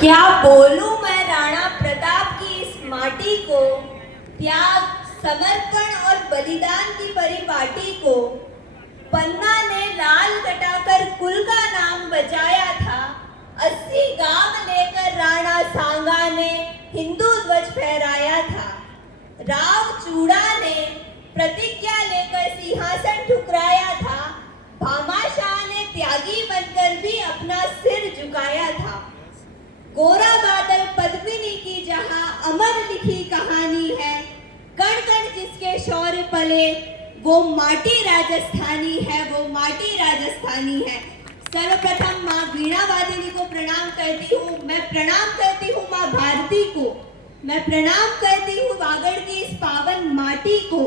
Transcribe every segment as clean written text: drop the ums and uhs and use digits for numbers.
क्या बोलूं मैं राणा प्रताप की इस माटी को, त्याग, समर्पण और बलिदान की परिपाटी को। पन्ना ने लाल कटाकर कुल का नाम बचाया था। 80 गांव लेकर राणा सांगा ने हिंदू ध्वज फहराया था। राव चूड़ा ने प्रतिज्ञा लेकर सिंहासन ठुकराया था। भामाशाह ने त्यागी बनकर भी अपना सिर झुकाया था। गोरा बादल पद्मिनी की जहां अमर लिखी कहानी है, कण कण जिसके शौर्य पले वो माटी राजस्थानी है, वो माटी राजस्थानी है। सर्वप्रथम माँ वीणावादिनी को प्रणाम करती हूँ। मैं प्रणाम करती हूँ माँ भारती को। मैं प्रणाम करती हूँ वागड़ की इस पावन माटी को।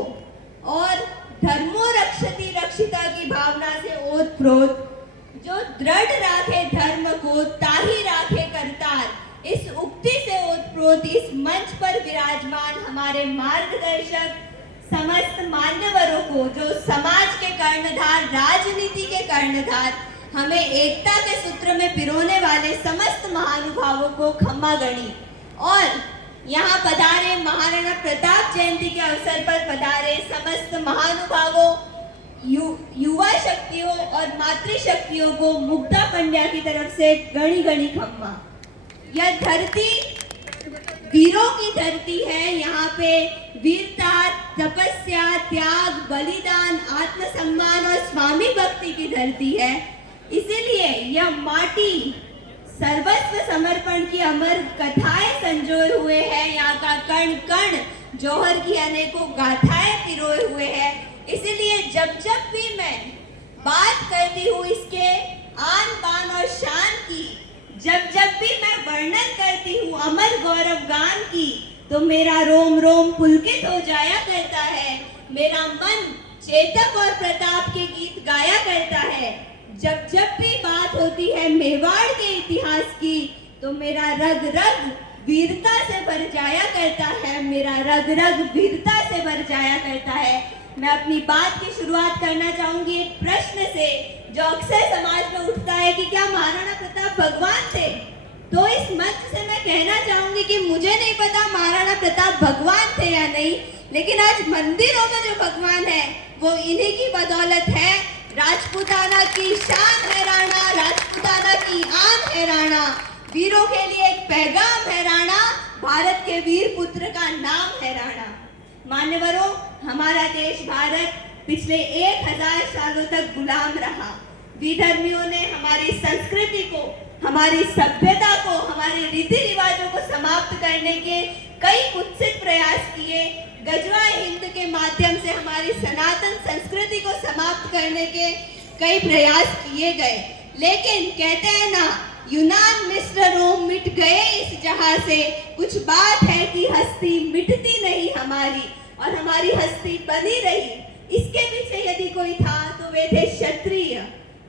और धर्मो रक्षति रक्षिता की भावना से ओतप्रोत, जो दृढ़ राखे धर्म को ताही राखे करतार, इस उक्ति से ओतप्रोत इस मंच पर विराजमान हमारे मार्गदर्शक समस्त मान्यवरों को, जो समाज के कर्णधार, राजनीति के कर्णधार, हमें एकता के सूत्र में पिरोने वाले समस्त महानुभावों को खम्मा गणी। और यहाँ पधारे महाराणा प्रताप जयंती के अवसर पर पधारे समस्त महानुभावों, युवा शक्तियों और मातृशक्तियों को मुग्धा पंड्या की तरफ से गणी गणी खम्मा। यह धरती वीरों की धरती है। यहाँ पे वीरता, तपस्या, त्याग, बलिदान, आत्मसम्मान और स्वामी भक्ति की धरती है। इसीलिए यह माटी सर्वस्व समर्पण की अमर कथाएं संजोए हुए है। यहाँ का कण कण जौहर की अनेकों गाथाएं पिरोए हुए है। इसलिए जब जब भी मैं बात करती हूँ इसके आन बान और शान की, जब जब भी मैं वर्णन करती हूँ अमर गौरव गान की, तो मेरा रोम रोम पुलकित हो जाया करता है। मेरा मन चेतक और प्रताप के गीत गाया करता है। जब जब भी बात होती है मेवाड़ के इतिहास की, तो मेरा रग रग वीरता से भर जाया करता है। मेरा रग रग वीरता से भर जाया करता है। मैं अपनी बात की शुरुआत करना चाहूंगी एक प्रश्न से, जो अक्सर समाज में उठता है कि क्या महाराणा प्रताप भगवान थे। तो इस मंच से मैं कहना चाहूंगी कि मुझे नहीं पता महाराणा प्रताप भगवान थे या नहीं, लेकिन आज मंदिरों में जो भगवान है वो इन्हीं की बदौलत है। राजपूताना की शान है राणा, राजपूताना की आन है राणा, वीरों के लिए एक पैगाम है राणा, भारत के वीर पुत्र का नाम है राणा। मान्यवरों, हमारा देश भारत पिछले 1000 सालों तक गुलाम रहा। विधर्मियों ने हमारी संस्कृति को, हमारी सभ्यता को, हमारे रीति रिवाजों को समाप्त करने के कई कुत्सित प्रयास किए। गजवा हिंद के माध्यम से हमारी सनातन संस्कृति को समाप्त करने के कई प्रयास किए गए। लेकिन कहते हैं ना, यूनान, मिस्र, रोम मिट गए इस जहां से, कुछ बात है कि हस्ती मिटती नहीं हमारी, और हमारी हस्ती बनी रही। इसके पीछे यदि कोई था तो वे थे क्षत्रिय।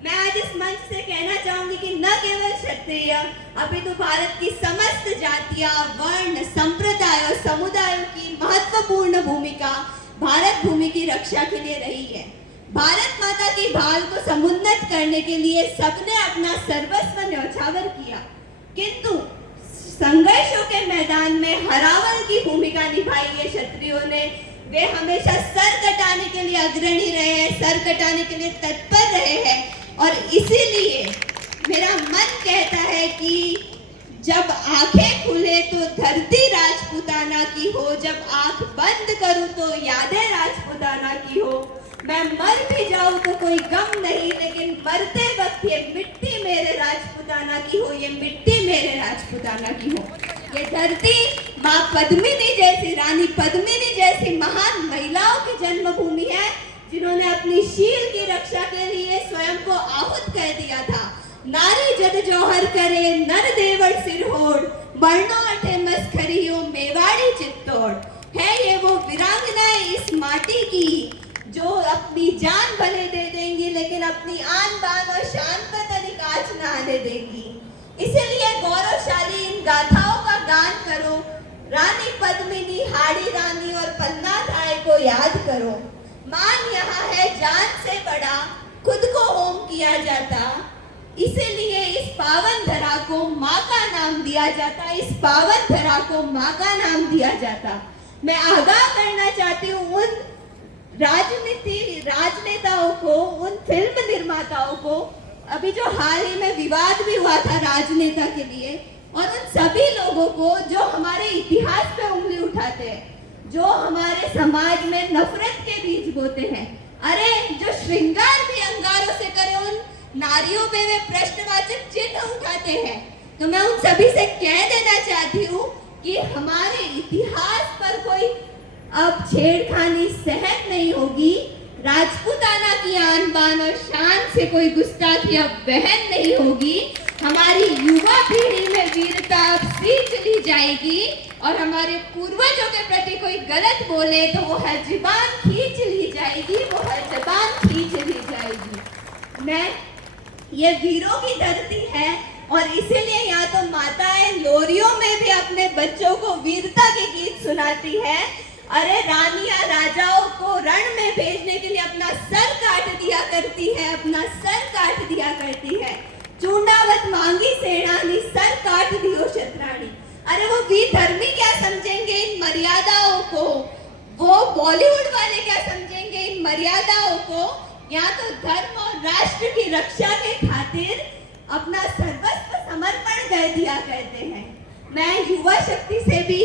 मैं आज इस मंच से कहना चाहूंगी कि न केवल क्षत्रिय, अपितु भारत की समस्त जातियां, वर्ण, संप्रदाय और समुदायों की महत्वपूर्ण भूमिका भारत भूमि की रक्षा के लिए रही है। भारत माता की भाल को समुन्नत करने के लिए सबने अपना सर्वस्व न्यौछावर किया, किंतु संघर्षों के मैदान में हरावल की भूमिका निभाई है क्षत्रियों ने। वे हमेशा सर कटाने के लिए अग्रणी रहे हैं, सर कटाने के लिए तत्पर रहे हैं। और इसीलिए मेरा मन कहता है कि जब आंखें खुले तो धरती राजपूताना की हो, जब आंख बंद करूं तो यादें राजपूताना की हो। मैं मर भी जाऊं तो कोई गम नहीं, लेकिन मरते वक्त ये मिट्टी मेरे राजपूताना की हो, ये मिट्टी मेरे राजपूताना की हो। ये धरती माँ पद्मिनी जैसी, रानी पद्मिनी जैसी महान महिलाओं की जन्मभूमि है, जिन्होंने अपनी शील की रक्षा के लिए स्वयं को आहुत कर दिया था। नारी जद जौहर करे, नर देवड़ सिर होड़, वर्णो अठे मस्खरियों, मेवाड़ी चित्तौड़। है ये वो वीरांगनाएं इस माटी की, जो अपनी जान भले दे देंगी, लेकिन अपनी आन बान और शान पर तनिक आँच न आने देंगी। इसीलिए गौरवशाली इन गाथाओं का गान करो। रानी पद्मिनी, हाड़ी रानी और पन्ना धाय को याद करो। मान यहाँ है जान से बड़ा, खुद को होम किया जाता। इसीलिए इस पावन धरा को माँ का नाम दिया जाता, इस पावन धरा को माँ का नाम दिया जाता। मैं आगाह करना चाहती हूँ उन राजनेताओं को, उन फिल्म निर्माताओं को, अभी जो हाल ही में विवाद भी हुआ था राजनेता के लिए, और उन सभी लोगों को जो हमारे इतिहास पे उंगली उठाते हैं, जो हमारे समाज में नफरत के बीज बोते हैं। अरे जो श्रृंगार भी अंगारों से करे, उन नारियों पे वे प्रश्नवाचक चिन्ह उठाते हैं। तो मैं उन सभी से कह देना चाहती हूँ कि हमारे इतिहास पर कोई अब छेड़खानी सहन नहीं होगी। राजपूताना की आन बान और शान से कोई गुस्ताखी अब बहन नहीं होगी। हमारी युवा पीढ़ी में वीरता अब सी चली जाएगी, और हमारे पूर्वजों के प्रति कोई गलत बोले तो वो हर जुबान खींच ली जाएगी, वो हर जुबान खींच ली जाएगी। मैं ये वीरों की धरती है, और इसीलिए यहाँ तो माताएं लोरियों में भी अपने बच्चों को वीरता के गीत सुनाती है। अरे रानियां राजाओं को रण में भेजने के लिए अपना सर काट दिया करती है, अपना सर काट दिया करती है। चूंडावत मांगी सेनानी, सर काट दियो शतरानी। अरे वो वीर धर्मी क्या समझेंगे इन मर्यादाओं को, वो बॉलीवुड वाले क्या समझेंगे इन मर्यादाओं को। यहाँ तो धर्म और राष्ट्र की रक्षा के खातिर अपना सर्वस्व समर्पण कर दिया करते हैं। मैं युवा शक्ति से भी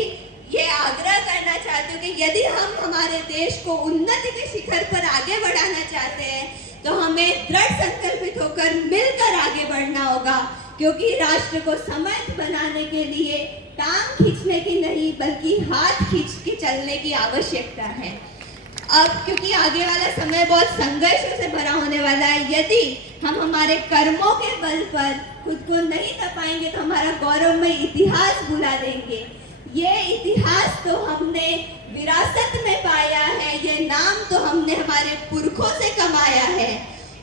ये आग्रह करना चाहती हूँ कि यदि हम हमारे देश को उन्नति के शिखर पर आगे बढ़ाना चाहते हैं तो हमें दृढ़ संकल्पित होकर मिलकर आगे बढ़ना होगा, क्योंकि राष्ट्र को समर्थ बनाने के लिए टांग खींचने की नहीं बल्कि हाथ खींच के चलने की आवश्यकता है। अब क्योंकि आगे वाला समय बहुत संघर्षों से भरा होने वाला है, यदि हम हमारे कर्मों के बल पर खुद को नहीं तपाएंगे तो हमारा गौरवमय इतिहास भुला देंगे। ये इतिहास तो हमने विरासत में पाया है, ये नाम तो हमने हमारे पुरखों से कमाया है,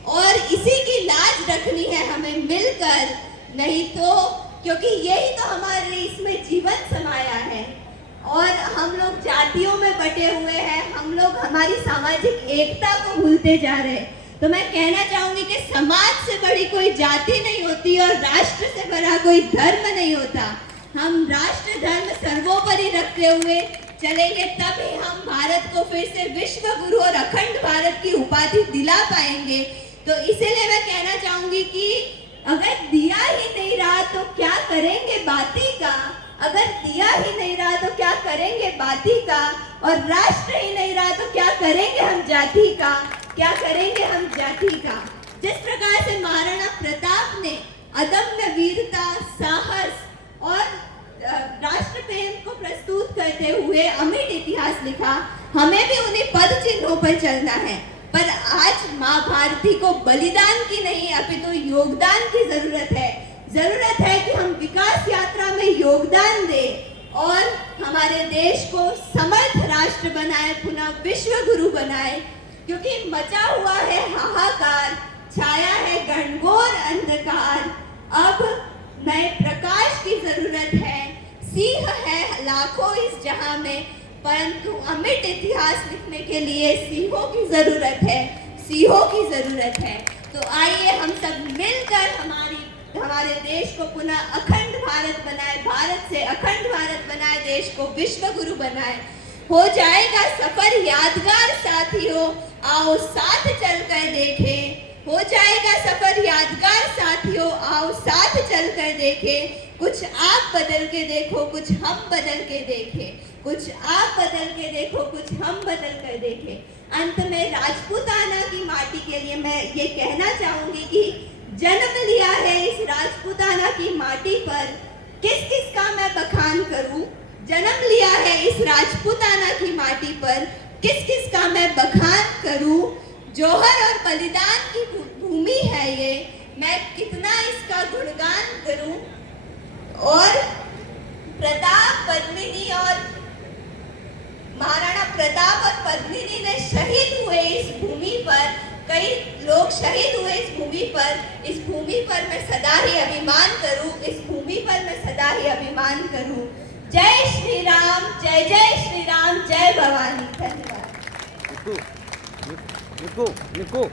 और इसी की लाज रखनी है हमें मिलकर, नहीं तो क्योंकि यही तो हमारे इसमें जीवन समाया है। और हम लोग जातियों में बटे हुए हैं, हम लोग हमारी सामाजिक एकता को भूलते जा रहे हैं। तो मैं कहना चाहूंगी कि समाज से बड़ी कोई जाति नहीं होती और राष्ट्र से बड़ा कोई धर्म नहीं होता। हम राष्ट्र धर्म सर्वोपरि रखते हुए चलेंगे, तभी हम भारत को फिर से विश्व गुरु और अखंड भारत की उपाधि दिला पाएंगे। तो इसीलिए मैं कहना चाहूंगी कि अगर दिया ही नहीं रहा तो क्या करेंगे बाती का, अगर दिया ही नहीं रहा तो क्या करेंगे बाती का, और राष्ट्र ही नहीं रहा तो क्या करेंगे हम जाति का, क्या करेंगे हम जाति का। जिस प्रकार से महाराणा प्रताप ने अदम्य वीरता, साहस और राष्ट्र प्रेम को प्रस्तुत करते हुए अमिट इतिहास लिखा, हमें भी उन्हीं पद चिन्हों पर चलना है। पर आज माँ भारती को बलिदान की नहीं अपितु योगदान की जरूरत है। जरूरत है कि हम विकास यात्रा में योगदान दें और हमारे देश को समर्थ राष्ट्र बनाए, पुनः विश्व गुरु बनाए, क्योंकि मचा हुआ है हाहाकार, छाया है घनघोर अंधकार। अब नए प्रकाश की जरूरत है। सिंह है लाखों इस जहां में, परंतु अमिट इतिहास लिखने के लिए सिंहों की जरूरत है, सिंहों की जरूरत है। तो आइए हम सब मिलकर हमारे देश को पुनः अखंड भारत बनाए, भारत से अखंड भारत बनाए, देश को विश्व गुरु बनाए। हो जाएगा सफर यादगार साथियों, आओ साथ चलकर देखें। हो जाएगा सफर यादगार साथियों, आओ साथ चलकर देखें। कुछ आप बदल के देखो, कुछ हम बदल के देखें। कुछ आप बदल के देखो, कुछ हम बदल कर देखें। अंत में राजपूताना की माटी के लिए मैं ये कहना चाहूंगी कि जन्म लिया है इस राजपूताना की माटी पर, किस किस का मैं बखान करूं। जन्म लिया है इस राजपूताना की माटी पर, किस किस का मैं बखान करूं। जौहर और बलिदान की भूमि है ये, मैं कितना इसका गुणगान करूं। और प्रताप, पद्मिनी और महाराणा प्रताप और पद्मिनी ने शहीद हुए इस भूमि पर, कई लोग शहीद हुए इस भूमि पर। इस भूमि पर मैं सदा ही अभिमान करूं, इस भूमि पर मैं सदा ही अभिमान करूं। जय श्री राम, जय जय श्री राम, जय भवानी। धन्यवाद। निको